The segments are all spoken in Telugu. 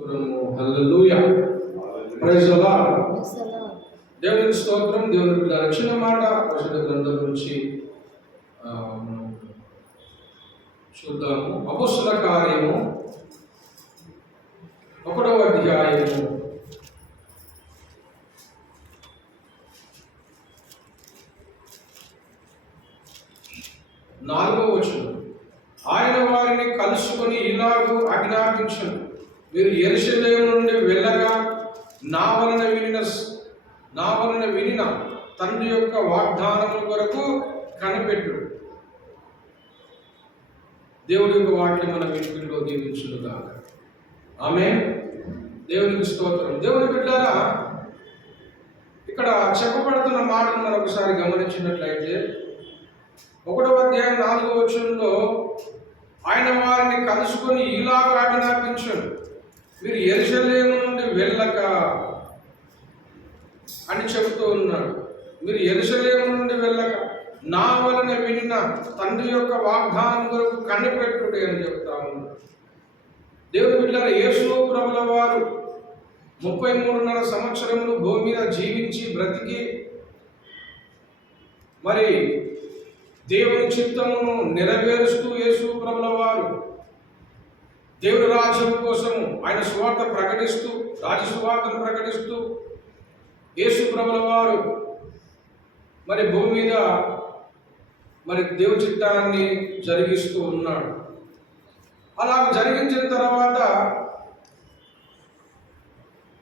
Hallelujah, praise the lord. దేవునికి స్తోత్రం. దేవుని బిడ్డ రక్షణ మాట పరిశుద్ధ గ్రంథం నుంచి చూద్దాము. అపొస్తలుల కార్యము 1వ అధ్యాయము 4వ వచనం. ఆయన వారిని కలుసుకొని ఇలాగూ ఆజ్ఞాపించును, మీరు యెరూషలేము నుండి వెళ్ళగా నా వలన వినిన తండ్రి యొక్క వాగ్దానముల కొరకు కనిపెట్టుడు. దేవుడి యొక్క వాక్యం మన వినికిడిలో దీవించునుగాక. ఆమేన్. దేవునికి స్తోత్రం. దేవుని బిడ్డలారా, ఇక్కడ చెప్పబడుతున్న మాటను మనం ఒకసారి గమనించినట్లయితే 1వ అధ్యాయం 4వ వచనంలో ఆయన వారిని కలుసుకొని ఇలాగ ఆజ్ఞాపించును, మీరు యెరూషలేము నుండి వెళ్ళక అని చెబుతూ ఉన్నాడు. మీరు యెరూషలేము నుండి వెళ్ళక నా వలన వినిన తండ్రి యొక్క వాగ్దానం కొరకు కనిపెట్టుడి అని చెప్తా ఉన్నాడు. దేవుని బిడ్డలారా, యేసు ప్రభుల వారు 33.5 సంవత్సరములు భూమి మీద జీవించి బ్రతికి మరి దేవుని చిత్తమును నెరవేరుస్తూ యేసు ప్రభుల వారు దేవుని రాజ్యం కోసము ఆయన సువార్త ప్రకటిస్తూ, రాజ సువార్తను ప్రకటిస్తూ యేసు ప్రభుల వారు మరి భూమి మీద మరి దేవుని చిత్తాన్ని జరిగిస్తూ ఉన్నాడు. అలా జరిగించిన తర్వాత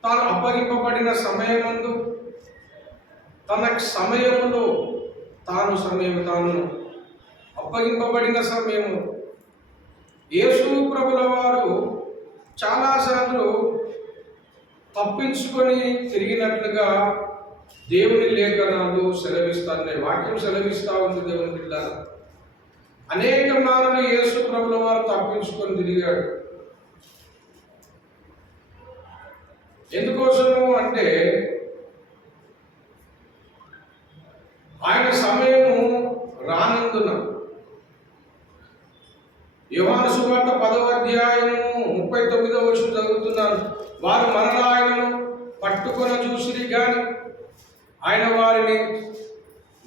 తాను అప్పగింపబడిన సమయమందు తన సమయములో తాను అప్పగింపబడిన సమయము యేసు ప్రభుల వారు చాలాసార్లు తప్పించుకొని తిరిగినట్లుగా దేవుని లేఖనాలు సెలవిస్తాయి. వాక్యం సెలవిస్తూ ఉంది. దేవుని బిడ్డలారా, అనేక మార్లు యేసు ప్రభుల వారు తప్పించుకొని తిరిగాడు. ఎందుకోసము అంటే ఆయన సమయము రానందున. యోహాను సువార్త 10వ అధ్యాయము 39వ వచనం చదువుతున్నాను. వారు మరలా ఆయనను పట్టుకొని చూసిరి గాని ఆయన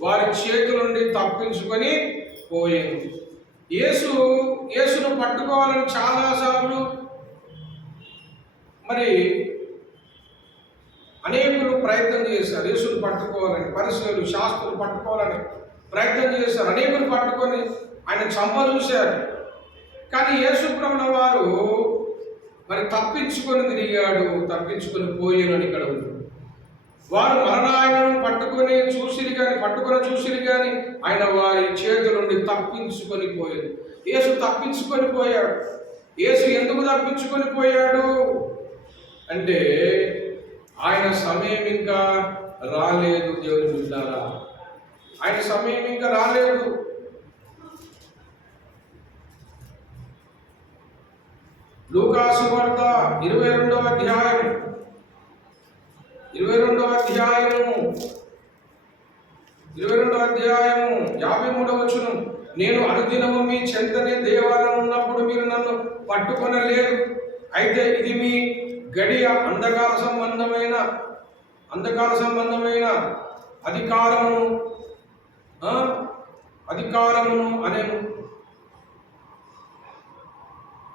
వారి చేతుల నుండి తప్పించుకొని పోయాను. యేసును పట్టుకోవాలని చాలాసార్లు మరి అనేకులు ప్రయత్నం చేశారు. యేసును పట్టుకోవాలని, పరిసరులు శాస్త్రులు పట్టుకోవాలని ప్రయత్నం చేశారు. అనేకులు పట్టుకొని ఆయన చంపజూశారు. కానీ యేసు ప్రభుల వారు మరి తప్పించుకొని తిరిగాడు, తప్పించుకొని పోయాను అని ఇక్కడ ఉంది. వారు మరలా ఆయనను పట్టుకొని చూసిరి కానీ ఆయన వారి చేతుల నుండి తప్పించుకొని పోయాడు. యేసు తప్పించుకొని పోయాడు. యేసు ఎందుకు తప్పించుకొని పోయాడు అంటే ఆయన సమయం ఇంకా రాలేదు. దేవుని బిడ్డలారా, ఆయన సమయం ఇంకా రాలేదు. లూకా సువార్త 22వ అధ్యాయం 53వ వచనం. నేను అనుదినము మీ చెంతనే దేవాలయం ఉన్నప్పుడు మీరు నన్ను పట్టుకొనలేదు. అయితే ఇది మీ గడియ అంధకార సంబంధమైన అధికారమును అనేను.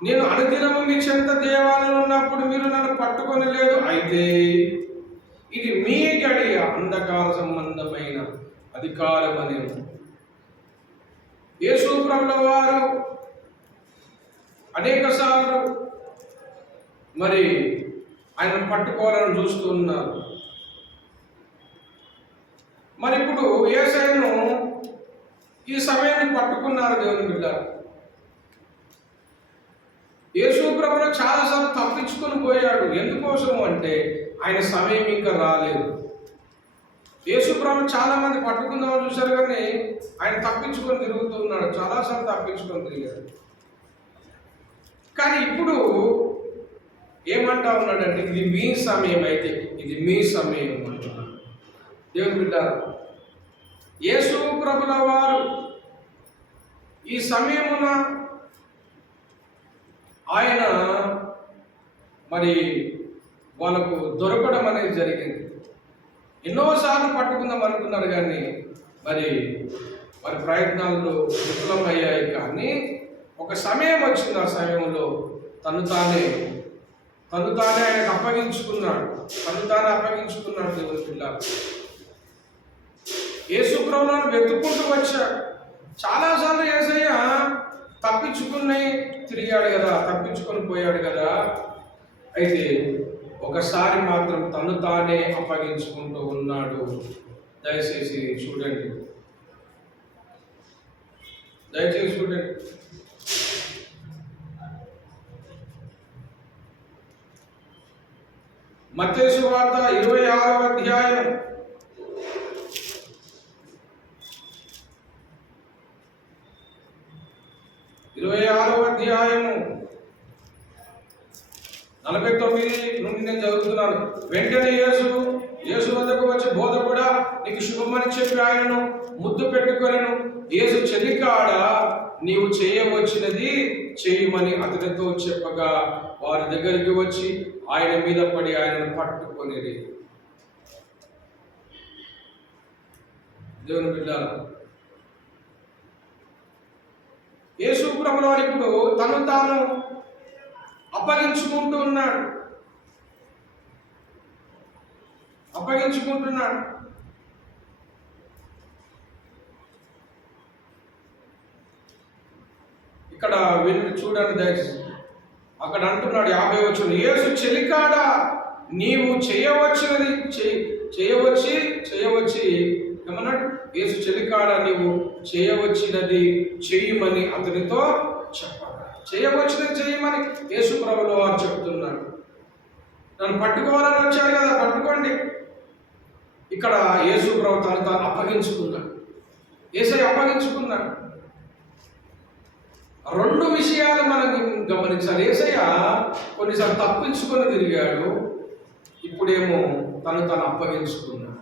నేను అనుదినము మీ చెంత దేవాలయం ఉన్నప్పుడు మీరు నన్ను పట్టుకొనలేదు. అయితే ఇది మీ గడియ అంధకార సంబంధమైన అధికారం అనేను. యేసు ప్రభుల వారు అనేక సార్లు మరి ఆయన పట్టుకోవాలని చూస్తున్నారు. మరి ఇప్పుడు యేసయ్యను ఈ సమయాన్ని పట్టుకున్నారు. దేవుని బిడ్డ, యేసు ప్రభువు చాలాసార్లు తప్పించుకొని పోయాడు. ఎందుకోసము అంటే ఆయన సమయం ఇంకా రాలేదు. యేసు ప్రభు చాలా మంది పట్టుకుందామని చూశారు, కానీ ఆయన తప్పించుకొని తిరుగుతున్నాడు. చాలాసార్లు తప్పించుకొని తిరిగాడు. కానీ ఇప్పుడు ఏమంటా ఉన్నాడంటే ఇది మీ సమయం, అయితే ఇది మీ సమయం అంటున్నాడు. దేవుని బిడ్డ, యేసు ప్రభుల వారు ఈ సమయమున ఆయన మరి వాళ్ళకు దొరకడం అనేది జరిగింది. ఎన్నోసార్లు పట్టుకుందాం అనుకున్నారు కానీ మరి వారి ప్రయత్నాలు విఫలమయ్యాయి. కానీ ఒక సమయం వచ్చింది. ఆ సమయంలో తను తానే ఆయనకు అప్పగించుకున్నాడు. దేవుని పిల్లలు యేసు ప్రభువును వెతుక్కుంటూ వచ్చాడు. చాలాసార్లు యేసయ్య తప్పించుకుని తిరిగాడు కదా, తప్పించుకొని పోయాడు కదా. అయితే ఒకసారి మాత్రం తను తానే అప్పగించుకుంటూ ఉన్నాడు. దయచేసి చూడండి. మత్తయి సువార్త 26వ అధ్యాయం 49 నుండి నేను చదువుతున్నాను. వెంటనే యేసు వద్దకు వచ్చి, బోధకుడా, నీకు శుభమని చెప్పి ఆయనను ముద్దు పెట్టుకొనెను. యేసు, చెలికాడా, నీవు చేయవచ్చినది చేయమని అతనితో చెప్పగా వారి దగ్గరికి వచ్చి ఆయన మీద పడి ఆయనను పట్టుకొనిరి. దేవుని బిడ్డలారా, యేసు ప్రభువారు ఇప్పుడు తను తాను అప్పగించుకుంటున్నాడు. ఇక్కడ వెళ్ళి చూడండి దయచేసి. అక్కడ అంటున్నాడు 50 వచనం, యేసు, చెలికాడా, నీవు చేయవచ్చినది చేయవచ్చి ఏమన్నాడు? యేసు, చెలికాడా, నీవు చేయవచ్చినది చేయమని అతనితో చెప్పాలి. చేయవచ్చినది చేయమని యేసు ప్రభువుల వారు చెప్తున్నాడు. నన్ను పట్టుకోవాలని వచ్చాడు కదా, పట్టుకోండి. ఇక్కడ యేసు ప్రభు తను తాను అప్పగించుకున్నాడు. యేసయ్య అప్పగించుకున్నాడు. 2 విషయాలు మనం గమనించాలి. యేసయ్య కొన్నిసార్లు తప్పించుకొని తిరిగాడు, ఇప్పుడేమో తను అప్పగించుకున్నాడు.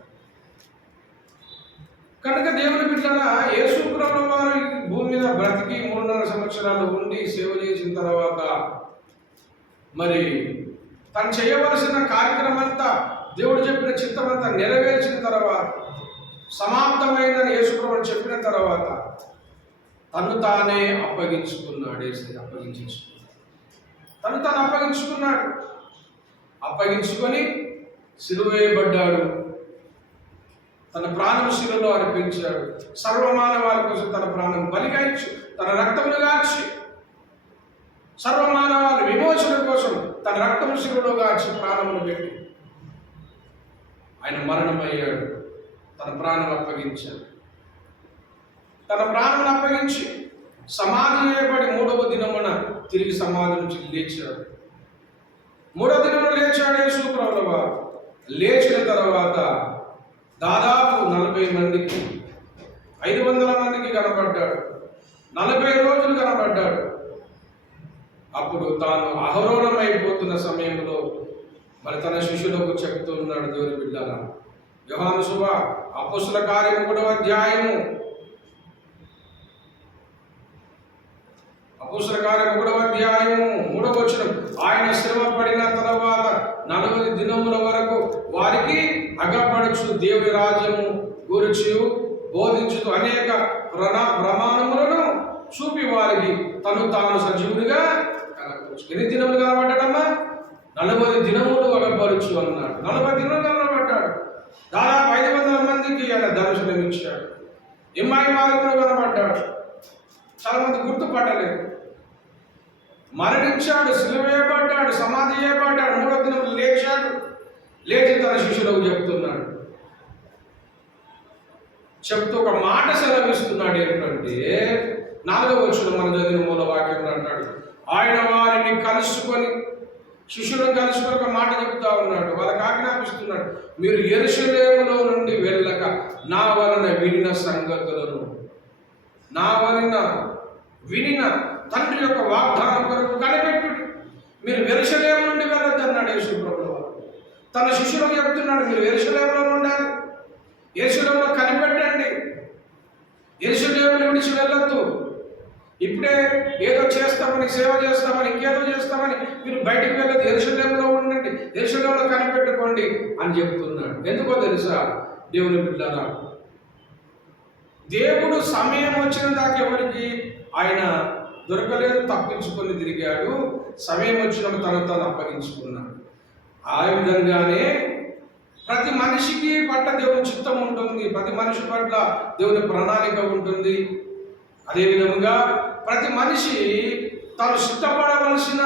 కనుక దేవుని బిడ్డలారా, యేసు ప్రభువు వారు భూమి మీద బ్రతికి 3.5 సంవత్సరాలు ఉండి సేవ చేసిన తర్వాత మరి తను చేయవలసిన కార్యక్రమం అంతా, దేవుడు చెప్పిన చిత్తం అంతా నెరవేర్చిన తర్వాత, సమాప్తమైందని యేసు ప్రభువు చెప్పిన తర్వాత తను తానే అప్పగించుకున్నాడు. యేసయ్య తను తాను అప్పగించుకొని సిలువ వేయబడ్డాడు. తన ప్రాణం శిలువలో అర్పించాడు. సర్వమానవాళి కోసం తన ప్రాణం బలిగా ఇచ్చి, తన రక్తమును గార్చి, సర్వమానవాళి విమోచన కోసం తన రక్తము శిలువలో గార్చి ప్రాణమును పెట్టి ఆయన మరణమయ్యాడు. తన ప్రాణం అప్పగించాడు. తన ప్రాణం అప్పగించి సమాధి చేయబడి 3వ దినమున తిరిగి సమాధి నుంచి లేచాడు. 3వ దినమున లేచాడు యేసు ప్రభువుల వారు. లేచిన తర్వాత దాదాపు 40 మందికి, 500 మందికి కనబడ్డాడు. 40 రోజులు కనబడ్డాడు. అప్పుడు తాను అహరోణమైపోతున్న సమయంలో మరి తన శిష్యులకు చెప్తూ ఉన్నాడు. దేవుని బిడ్డలారా, యోహాను సువార్త అపోస్తలుల కార్యము 3వ అధ్యాయము 3వ వచనం, ఆయన శ్రమ పడిన తర్వాత 40 దినముల వరకు వారికి అగపడుచు దేవుని రాజ్యము గురించి బోధించుతూ అనేక ప్రమాణములను చూపి వారికి తను తాను సజీవునిగా కనపరచు. ఎన్ని దినములు కనబడ్డాడమ్మా? 40 దినములు అగపరుచు అన్నాడు. 40 దినములు కనబడ్డాడు. దాదాపు 500 మందికి ఆయన దర్శనం ఇచ్చాడు. ఎమ్మాయి మార్గంలో కనబడ్డాడు. చాలా మంది గుర్తుపట్టలేదు. మరణించాడు, సిలువ వేయబడ్డాడు, సమాధి చేయబడ్డాడు, 3వ దినం లేచాడు. లేచి తన శిష్యులకు చెప్తూ ఒక మాట సెలవిస్తున్నాడు. ఏంటంటే 4వ వచనం మనం చదివిన మూల వాక్యంలో అంటాడు, ఆయన వారిని కలుసుకొని, శిష్యులను కలుసుకొని ఒక మాట చెప్తా ఉన్నాడు. వాళ్ళకి ఆజ్ఞాపిస్తున్నాడు, మీరు యెరూషలేములో నుండి వెళ్ళక నా వలన వినిన సంగతులను, నా వలన వినిన తండ్రి యొక్క వాగ్దానం కొరకు కనిపెట్టు. మీరు యెరూషలేము నుండి వెళ్ళొద్దు అన్నాడు యేసు ప్రభువు. తన శిష్యులకు చెప్తున్నాడు, మీరు యెరూషలేములో ఉండాలి, యెరూషలేములో కనిపెట్టండి, యెరూషలేమును విడిచి వెళ్ళొద్దు. ఇప్పుడే ఏదో చేస్తామని, సేవ చేస్తామని, ఇంకేదో చేస్తామని మీరు బయటికి వెళ్ళదు, యెరూషలేములో ఉండండి, యెరూషలేములో కనిపెట్టుకోండి అని చెప్తున్నాడు. ఎందుకో తెలుసా దేవుని బిడ్డలారా, దేవుడు సమయం వచ్చిన దాకా ఎవరికి ఆయన దొరకలేదు, తప్పించుకొని తిరిగాడు. సమయం వచ్చినప్పుడు తను అప్పగించుకున్నాడు. ఆ విధంగానే ప్రతి మనిషికి పట్ల దేవుని చిత్తం ఉంటుంది, ప్రతి మనిషి పట్ల దేవుని ప్రణాళిక ఉంటుంది. అదేవిధంగా ప్రతి మనిషి తాను సిద్ధపడవలసిన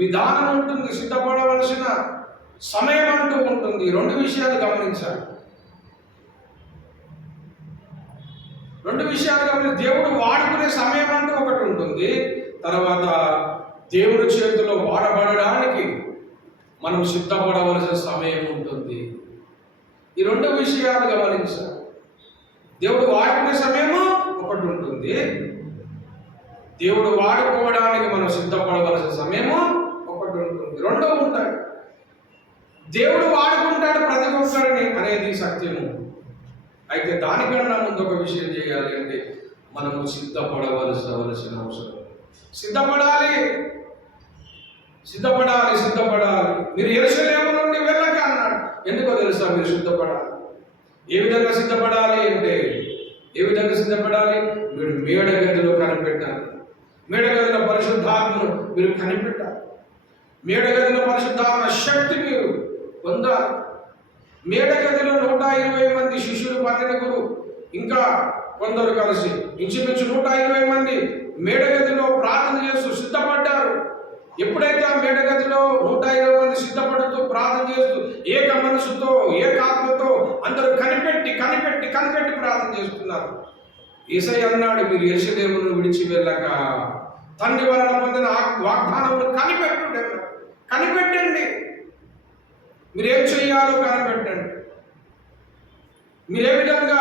విధానం ఉంటుంది, సిద్ధపడవలసిన సమయం అంటూ ఉంటుంది. రెండు విషయాలు గమనించాలి. దేవుడు వాడుకునే సమయం అంటూ ఒకటి ఉంటుంది, తర్వాత దేవుడి చేతిలో వాడబడడానికి మనం సిద్ధపడవలసిన సమయం ఉంటుంది. ఈ రెండు విషయాలు గమనించాలి. దేవుడు వాడుకునే సమయము ఒకటి ఉంటుంది, దేవుడు వాడుకోవడానికి మనం సిద్ధపడవలసిన సమయము ఒకటి ఉంటుంది. రెండో ఉంటాయి. దేవుడు వాడుకుంటాడు ప్రతి ఒక్కరిని అనేది సత్యము. అయితే దానికన్నా ముందు ఒక విషయం చేయాలి అంటే మనము సిద్ధపడవలసిన అవసరం. సిద్ధపడాలి. మీరు యెరూషలేము నుండి వెళ్ళక అన్నాడు. ఎందుకో తెలుసా? మీరు సిద్ధపడాలి. ఏ విధంగా సిద్ధపడాలి అంటే, మీరు మేడగదిలో కనిపెట్టాలి. మేడగదిలో పరిశుద్ధాత్మను మీరు కనిపెట్టాలి. మేడగదిలో పరిశుద్ధాత్మ శక్తి మీరు పొందాలి. మేడగదిలో 120 మంది శిష్యులు, 12 ఇంకా కొందరు కలిసి ఇంచుమించు 120 మంది మేడగదిలో ప్రార్థన చేస్తూ సిద్ధపడ్డారు. ఎప్పుడైతే ఆ మేడగదిలో 120 మంది సిద్ధపడుతూ ప్రార్థన చేస్తూ ఏక మనసుతో, ఏకాత్మతో అందరూ కనిపెట్టి ప్రార్థన చేస్తున్నారు. యేసయ్య అన్నాడు, మీరు యెరూషలేమును విడిచి వెళ్ళక తండ్రి వలన పొందిన వాగ్దానమును కనిపెట్టండి. మీరేం చెయ్యాలో కనిపెట్టండి. మీరే విధంగా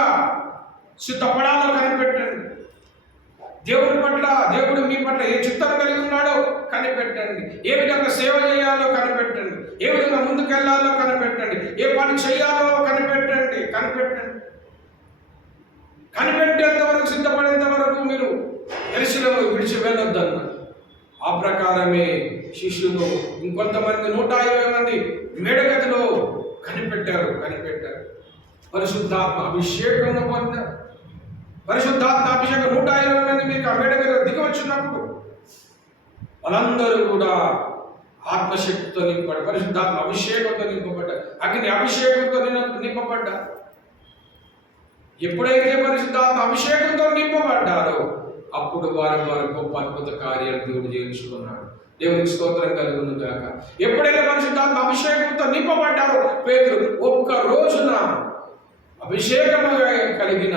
సిద్ధపడాలో కనిపెట్టండి. దేవుడు మీ పట్ల ఏ చిత్తం కలిగి ఉన్నాడో కనిపెట్టండి. ఏ విధంగా సేవ చేయాలో కనిపెట్టండి. ఏ విధంగా ముందుకెళ్లాలో కనిపెట్టండి. ఏ పని చేయాలో కనిపెట్టండి. కనిపెట్టేంత వరకు, సిద్ధపడేంత వరకు మీరు యెరూషలేము విడిచి వెళ్ళొద్దన్న. ఆ ప్రకారమే శిష్యులు ఇంకొంతమంది 120 మంది మేడగదిలో కనిపెట్టారు. పరిశుద్ధాత్మ అభిషేకం పొందారు. పరిశుద్ధాత్మ అభిషేకం 120 మంది మీకు ఆ మేడగదిలో దిగి వచ్చినప్పుడు వాళ్ళందరూ కూడా ఆత్మశక్తితో నింపబడ్డారు, పరిశుద్ధాత్మ అభిషేకంతో నింపబడ్డారు, అగ్ని అభిషేకంతో నింపబడ్డారు. ఎప్పుడైతే పరిశుద్ధాత్మ అభిషేకంతో నింపబడ్డారో అప్పుడు వారు గొప్ప అద్భుత కార్యాలు దేవుడు చేయించుకున్నాడు. దేవునికి స్తోత్రం కలుగును గాక. ఎప్పుడైతే పరిశుద్ధాత్మ అభిషేకంతో నింపబడ్డారో పేతురు ఒక్క రోజున అభిషేకముగా కలిగిన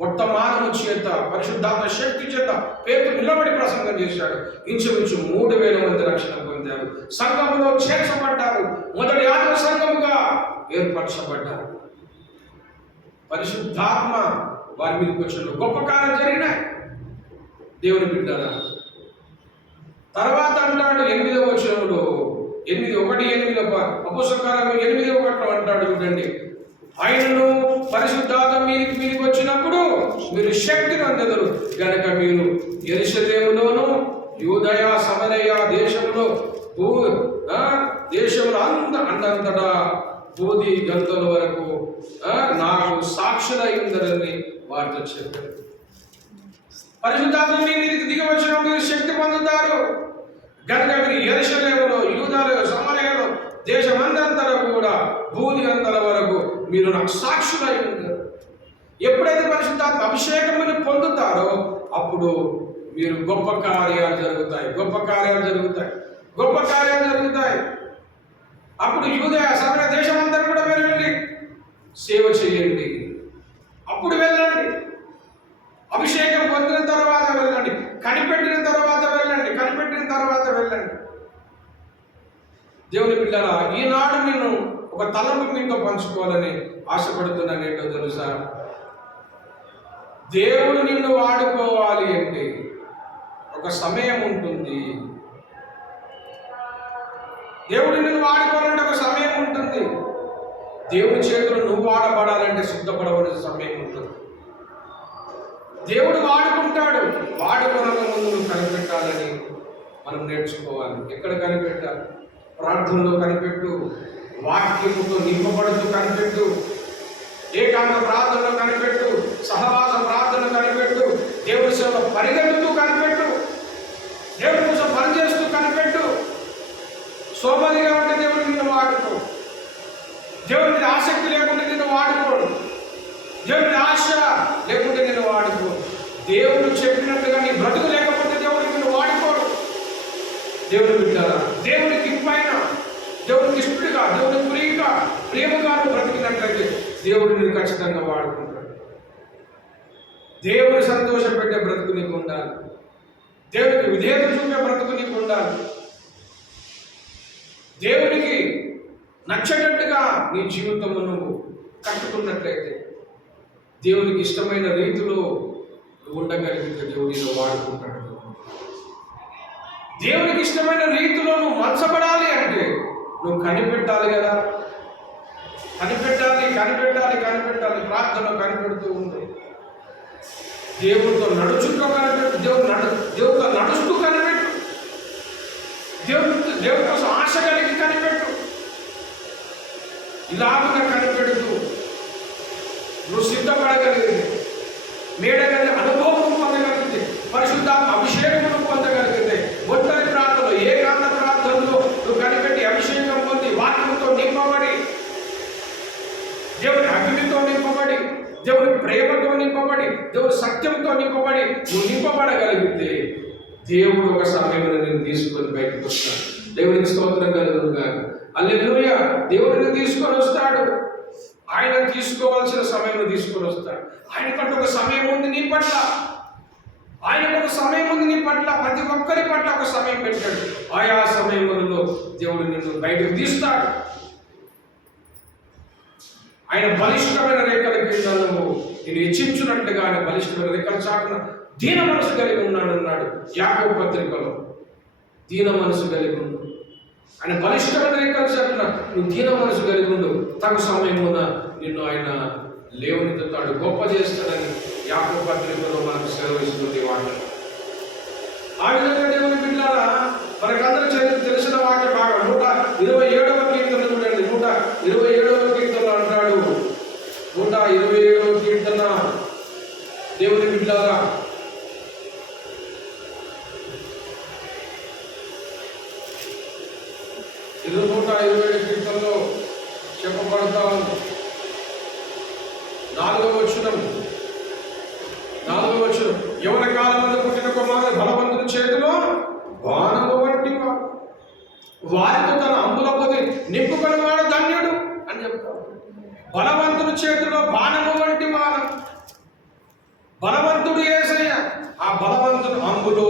వర్తమానము చేత, పరిశుద్ధాత్మ శక్తి చేత పేతురు నిలబడి ప్రసంగం చేశాడు. ఇంచుమించు 3000 మంది రక్షణ పొందారు. సంఘములో చేర్చబడ్డారు. మొదటి ఆత్మ సంఘముగా ఏర్పరచబడ్డారు. పరిశుద్ధాత్మ వారి మీదకి వచ్చిన గొప్ప కార్యం జరిగినాయి. దేవుని బిడ్డలారా, తర్వాత అంటాడు 8వ వచనంలో, 8:1 అపోస్తలుల కార్యములు 8:1 అంటాడు చూడండి, ఆయనను పరిశుద్ధాత్మ మీదికి వచ్చినప్పుడు మీరు శక్తిని పొందెదరు గనుక మీరు యెరూషలేములోను యూదయ సమరయ దేశంలో అంతటా బూది గంతల వరకు నాకు సాక్షులై ఉందరని వారితో చెప్పారు. పరిశుద్ధాత్మ మీ మీదికి దిగి వచ్చినప్పుడు మీరు శక్తి పొందుతారు గనుక మీరు యెరూషలేములో, యూదయలో, సమరయలో దేశమందంతా కూడా బూది గంతల వరకు మీరు నాకు సాక్షులై ఉంటారు. ఎప్పుడైతే పరిశుద్ధాత్మ అభిషేకమును పొందుతారో అప్పుడు మీరు గొప్ప కార్యాలు జరుగుతాయి. అప్పుడు యూదయ సమరయ దేశమంతా కూడా మీరు వెళ్ళి సేవ చేయండి. అప్పుడు వెళ్ళండి. అభిషేకం పొందిన తర్వాత వెళ్ళండి. కనిపెట్టిన తర్వాత వెళ్ళండి. దేవుని బిడ్డలారా, ఈనాడు నేను ఒక తలంపు మీతో పంచుకోవాలని ఆశపడుతున్నాను. ఏంటో తెలుసా? దేవుడు నిన్ను వాడుకోవాలి అంటే ఒక సమయం ఉంటుంది. దేవుడు నిన్ను వాడుకోవాలంటే ఒక సమయం ఉంటుంది. దేవుని చేతులు నువ్వు వాడబడాలంటే సిద్ధపడవలసిన సమయం ఉంటుంది. దేవుడు వాడుకుంటాడు. వాడుకోనక ముందు నువ్వు కనిపెట్టాలని మనం నేర్చుకోవాలి. ఎక్కడ కనిపెట్టాలి? ప్రార్థనలో కనిపెట్టు, వాక్యముతో నింపబడుతూ కనిపెట్టు, ఏకాంత ప్రార్థనలో కనిపెట్టు, సహవాస ప్రార్థన కనిపెట్టు, దేవుని సేవలో పరిగెత్తుతూ కనిపెట్టు, దేవుని కోసం పనిచేస్తూ కనిపెట్టు. సోమరిగా ఉంటే దేవుడు నిన్ను వాడుకో. దేవుడి మీద ఆసక్తి లేకుంటే నిన్ను వాడుకోడు. దేవుడి ఆశ లేకుంటే నిన్ను వాడుకో. దేవుడు చెప్పినట్టుగా నీ బ్రతుకు లేకపోతే దేవుడు నిన్ను వాడుకోడు. దేవుడు బిడ్డారా, దేవునికి పైన దేవునికి ఇష్టడుగా, దేవుని ప్రియముగా నువ్వు బ్రతికినట్లయితే దేవుడు నిన్ను ఖచ్చితంగా వాడుకుంటాడు. దేవుని సంతోషపెట్టే బ్రతుకు నీకు ఉండాలి. దేవునికి విధేయత చూపే బ్రతుకు నీకు ఉండాలి. దేవునికి నచ్చేటట్టుగా నీ జీవితంలో నువ్వు కట్టుకున్నట్లయితే, దేవునికి ఇష్టమైన రీతిలో నువ్వు ఉండగలిగితే దేవుడు నిన్ను వాడుకుంటాడు. దేవునికి ఇష్టమైన రీతిలో నువ్వు మలచబడాలి అంటే నువ్వు కనిపెట్టాలి కదా. కనిపెట్టాలి. ప్రార్థనలో కనిపెడుతూ ఉంది. దేవుడితో నడుచుతో కనిపెట్టు. దేవుడితో నడుస్తూ కనిపెట్టు. దేవుడి కోసం ఆశ కలిగి కనిపెట్టు. ఇలాగున కనిపెడుతూ నువ్వు సిద్ధపడగలిగితే, మేడగలి అనుభవం పొందగలిగితే, పరిశుద్ధాత్మ అభిషేకమును పొందగలిగితే, ఒంటరి ప్రార్థనలో, ఏకాంత ప్రార్థనలో నువ్వు కనిపెట్టి అభిషేకం పొంది, వాక్యంతో నింపబడి, దేవుని అగ్నితో నింపబడి, దేవుని ప్రేమతో నింపబడి, దేవుని సత్యంతో నింపబడి నువ్వు నింపబడగలిగితే దేవుడు ఒక సమయంలో నేను తీసుకొని బయటకు వస్తాడు. దేవునికి స్తోత్రం కలుగునుగా. హల్లెలూయా. దేవుడిని తీసుకొని వస్తాడు. ఆయన తీసుకోవాల్సిన సమయంలో తీసుకొని వస్తాడు. ఆయనకంటే ఒక సమయం ఉంది నీ పట్ల. ఆయనకు ఒక సమయం ఉంది నీ పట్ల. ప్రతి ఒక్కరి పట్ల ఒక సమయం పెట్టాడు. ఆయా సమయంలో దేవుడు నిన్ను బయటకు తీస్తాడు. ఆయన బలిష్టమైన రేఖల కింద నేను హెచ్చించున్నట్లుగా ఆయన బలిష్టమైన రేఖల చాటున దీన మనసు కలిగి ఉన్నాడు అన్నాడు యాకోబు పత్రికలో. దీన మనసు కలిగి ఉండు. ఆయన బలిష్టమైన రేఖల చాటున నువ్వు దీన మనసు కలిగి ఉండు. తగు సమయమున నిన్ను ఆయన లేవనెత్తుతాడు, గొప్ప చేస్తాడని యాకోబు పత్రికలో మనకు సెలవిస్తుంది వాక్యం. ఆ విధంగా దేవుని బిడ్డలారా, మనకందరూ తెలిసిన వాక్య భాగం 127వ కీర్తన చూడండి. 127వ కీర్తనలో అంటాడు, 127వ కీర్తన దేవుని బిడ్డలారా, ఇది 127 కీర్తనలో చెప్పబడతా ఉంది. 4వ వచనం, యవన కాలమందు పుట్టిన కుమారుడు బలవంతుని చేతిలో బాణము వంటి వారితో తన అంబుల పొంది నింపుకొని వాడు ధన్యుడు అని చెప్తాడు. బలవంతుని చేతిలో బాణము వంటి వాడు. బలవంతుడు యేసయ్య. ఆ బలవంతుని అంబులో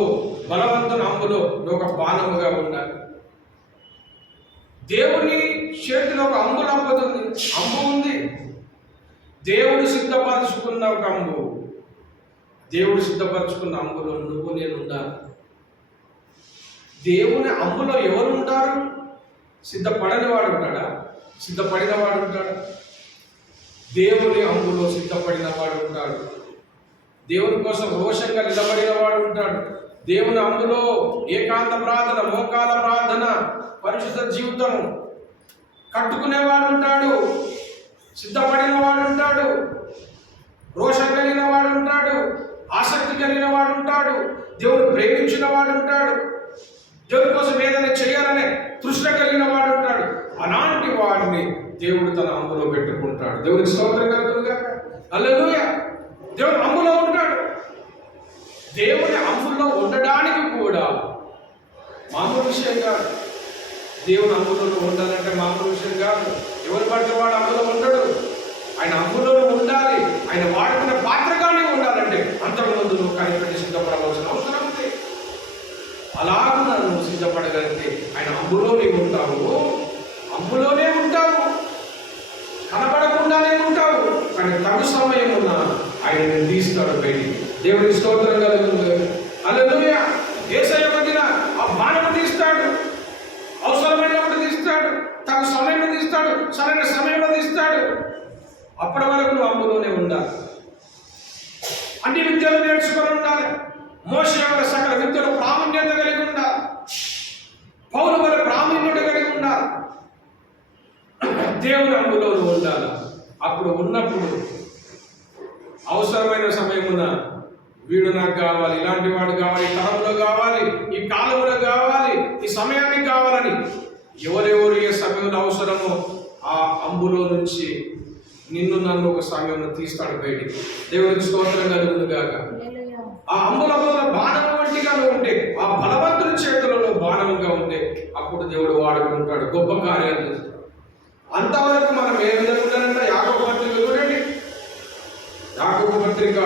ఒక బాణముగా ఉండాలి. దేవుని చేతిలో ఒక అంబుల పొంది అంబు ఉంది. దేవుడు సిద్ధపరచుకున్న ఒక అంబు. దేవుడు సిద్ధపరచుకున్న అంబులో నువ్వు నేను ఉండాలి. దేవుని అంబులో ఎవరు ఉంటారు? సిద్ధపడని వాడు ఉంటాడా? సిద్ధపడిన వాడు ఉంటాడా? దేవుని అంబులో సిద్ధపడిన వాడు ఉంటాడు. దేవుని కోసం రోషంగా నిలబడిన వాడు ఉంటాడు. దేవుని అంబులో ఏకాంత ప్రార్థన, మోకాల ప్రార్థన, పరిశుద్ధ జీవితం కట్టుకునేవాడు ఉంటాడు. సిద్ధపడిన వాడు ఉంటాడు. రోషం కలిగిన వాడు ఉంటాడు. ఆసక్తి కలిగిన వాడు ఉంటాడు. దేవుని ప్రేమించిన వాడు ఉంటాడు. దేవుని కోసం ఏదైనా చేయాలనే తృష్ణ కలిగిన వాడు ఉంటాడు. అలాంటి వాడిని దేవుడు తన అంబులో పెట్టుకుంటాడు. దేవునికి స్తోత్రం కలుగునుగా. హల్లెలూయా. దేవుని అంబులో ఉంటాడు. దేవుని అంబులో ఉండడానికి కూడా మామూలు విషయం కాదు. దేవుని అంబులో ఉండాలంటే మామూలు విషయం కాదు. ఎవరు పడితే వాడు అంబులో ఉండడు. ఆయన అంబులో ఉండాలి. ఆయన వాడుకున్న పాత్రగానే ఉండాలంటే అంతకుముందు నువ్వు కనిపెట్టి సిద్ధపడవలసిన అవసరం ఉంది. అలాగున నువ్వు సిద్ధపడగలిగితే ఆయన అంబులోనే ఉంటావు. అంబులోనే ఉంటావు, కనపడకుండానే ఉంటావు. కానీ తగు సమయం ఉన్న ఆయన నేను తీస్తాడు బయటికి. దేవుడి స్తోత్రం కలుగుతుంది. హల్లెలూయా. యేసయ్య వదిన ఆ బాణము తీస్తాడు. అవసరమైనప్పుడు తీస్తాడు. తగు సమయంలో తీస్తాడు. సరైన సమయంలో తీస్తాడు. అప్పటి వరకు నువ్వు అంబులోనే ఉండాలి. అన్ని విద్యలు నేర్చుకొని ఉండాలి. మోషే వల్ల సకల విద్యలు ప్రాముణ్యత కలిగి ఉండాలి. పౌలు వల్ల ప్రాముణ్యత కలిగి ఉండాలి. దేవుని అందులో ఉండాలి. అప్పుడు ఉన్నప్పుడు అవసరమైన సమయమున వీడు నాకు కావాలి, ఇలాంటి వాడు కావాలి, ఈ తరంలో కావాలి, ఈ కాలంలో కావాలి, ఈ సమయానికి కావాలని ఎవరెవరు ఏ సమయంలో అవసరమో ఆ అంబులో నుంచి నిన్ను నన్ను ఒక సమయంలో తీస్తాడు బయటికి. దేవునికి స్తోత్రం కలుగును గాక. ఆ అంబుల బాణం వంటిగా ఉంటే, ఆ బలవంతుల చేతులలో బాణంగా ఉంటే అప్పుడు దేవుడు వాడుకుంటాడు, గొప్ప కార్యాలు చేస్తాడు. అంతవరకు మనం ఏ విధంగా ఉండాలంటే యాకోబు పత్రిక చూడండి. యాకోబు పత్రిక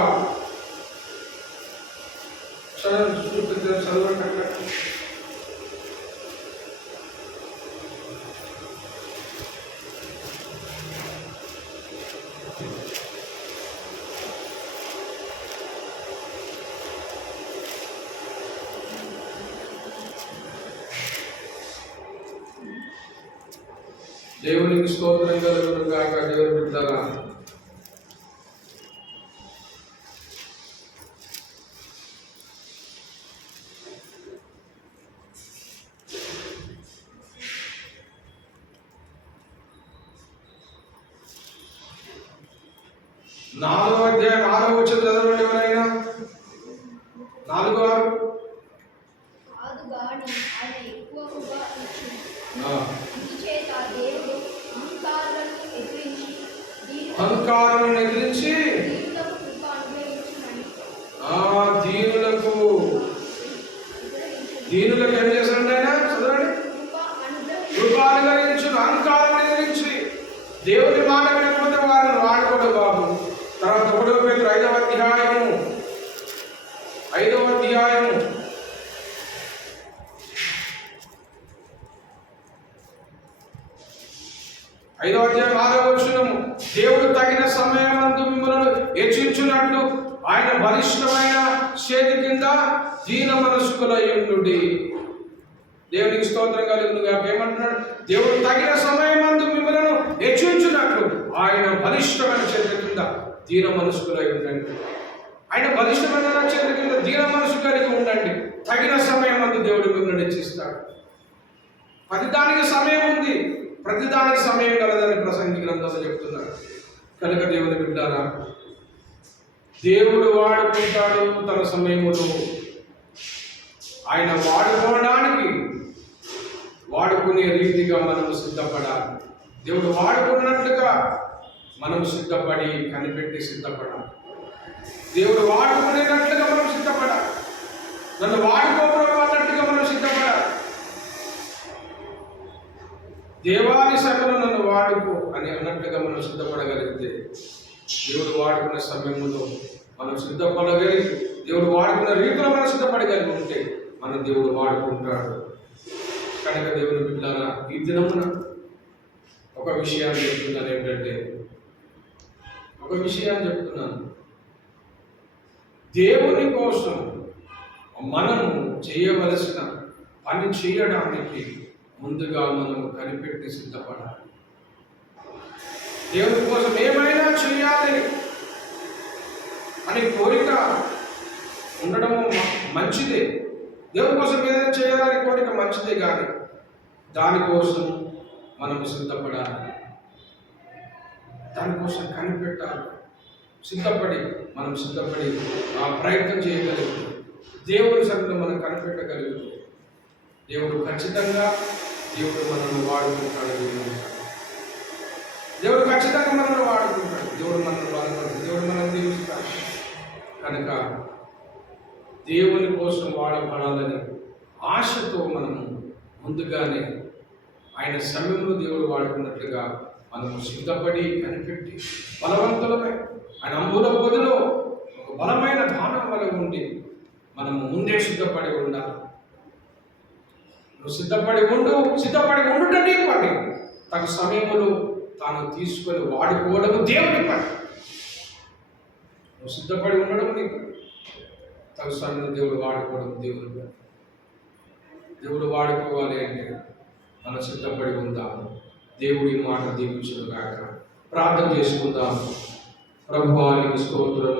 చదవండి. దేవునికి స్తోత్రం కలుగును గాక. దేవుని బిడ్డలారా, నాలుగో అధ్యాయం 6వ వచనం చదవండి ఎవరైనా. 4:6. అహంకారాలను ఎదిరించి దీనులకు ఏం చేశారంటే ఆయన చదవండి, కృప అనుగ్రహించును. అహంకారాన్ని ఎదిరించి దేవుని మాట వినకపోతే వారిని వాడుకోడు బాబు. తర్వాత 1 పేతురు 5వ అధ్యాయము 5వ అధ్యాయం 6వ వచనము, దేవుడు తగిన సమయమందు మిమ్మల్ని హెచ్చించున్నట్లు ఆయన బలిష్టమైన చేతి కింద దీన మనస్కులై ఉండుడి. దేవునికి స్తోత్రం కలుగును గాక. ఏమంటున్నాడు? దేవుడు తగిన సమయమందు మిమ్మల్ని హెచ్చించున్నట్లు ఆయన బలిష్టమైన చేతి కింద దీన మనస్కులై ఉండండి. ఆయన బలిష్టమైన చేతి కింద దీన మనసు కలిగి ఉండండి. తగిన సమయమందు దేవుడు మిమ్మల్ని హెచ్చిస్తాడు. ప్రతిదానికి సమయం ఉంది, ప్రతిదానికి సమయం కలదని ప్రసంగి గ్రంథంలో చెప్తున్నాడు. కనుక దేవుని బిడ్డారా, దేవుడు వాడుకుంటాడు తన సమయములో. ఆయన వాడుకునే రీతిగా మనము సిద్ధపడాలి. దేవుడు వాడుకున్నట్లుగా మనము సిద్ధపడి కనిపెట్టి సిద్ధపడాలి. దేవుడు వాడుకునేటట్లుగా మనం సిద్ధపడాలి. నన్ను వాడుకోవాలన్నట్టుగా మనం సిద్ధపడాలి. దేవాది సభలో నన్ను వాడుకో అని అన్నట్లుగా మనం సిద్ధపడగలిగితే, దేవుడు వాడుకున్న సమయంలో మనం సిద్ధపడగలిగి, దేవుడు వాడుకున్న రీతిలో మనం సిద్ధపడగలిగి ఉంటే మన దేవుడు వాడుకుంటాడు. కనుక దేవుని బిడ్డలారా, ఈ దినమున ఒక విషయాన్ని చెప్తున్నాను. ఏంటంటే, ఒక విషయాన్ని చెప్తున్నాను, దేవుని కోసం మనము చేయవలసిన పని చేయడానికి ముందుగా మనము కనిపెట్టి సిద్ధపడాలి. దేవుని కోసం ఏమైనా చేయాలి అనే కోరిక ఉండడం మంచిదే. దేవుని కోసం ఏదైనా చేయాలనే కోరిక మంచిదే, కానీ దానికోసం మనము సిద్ధపడాలి. దానికోసం కనిపెట్టాలి. మనం సిద్ధపడి ఆ ప్రయత్నం చేయగలిగితే, దేవుని సన్నిధిలో మనం కనిపెట్టగలిగితే, దేవుడు ఖచ్చితంగా మనల్ని వాడుకుంటాడు. దేవుడు ఖచ్చితంగా మనల్ని వాడుకుంటాడు. దేవుడు మనల్ని దీవిస్తాడు. కనుక దేవుని కోసం వాడబడాలని ఆశతో మనము ముందుగానే ఆయన సమయంలో దేవుడు వాడుకున్నట్లుగా మనము సిద్ధపడి కనిపెట్టి బలవంతులమై ఆయన అంబుల పొదిలో ఒక బలమైన బాణం వలె ఉండి మనము ముందే సిద్ధపడి ఉండాలి. నువ్వు సిద్ధపడి ఉండుటనే పని. తన సమయములో తాను తీసుకొని వాడుకోవడము దేవుని పని. నువ్వు సిద్ధపడి ఉండడం నీ పని. తన సమయంలో దేవుడు వాడుకోవడం దేవుని పని. దేవుడు వాడుకోవాలి అంటే మనం సిద్ధపడి ఉందాము. దేవుడి మాట దీవించును గాక. ప్రార్థన చేసుకుందాం. ప్రభువా నీకు స్తోత్రం.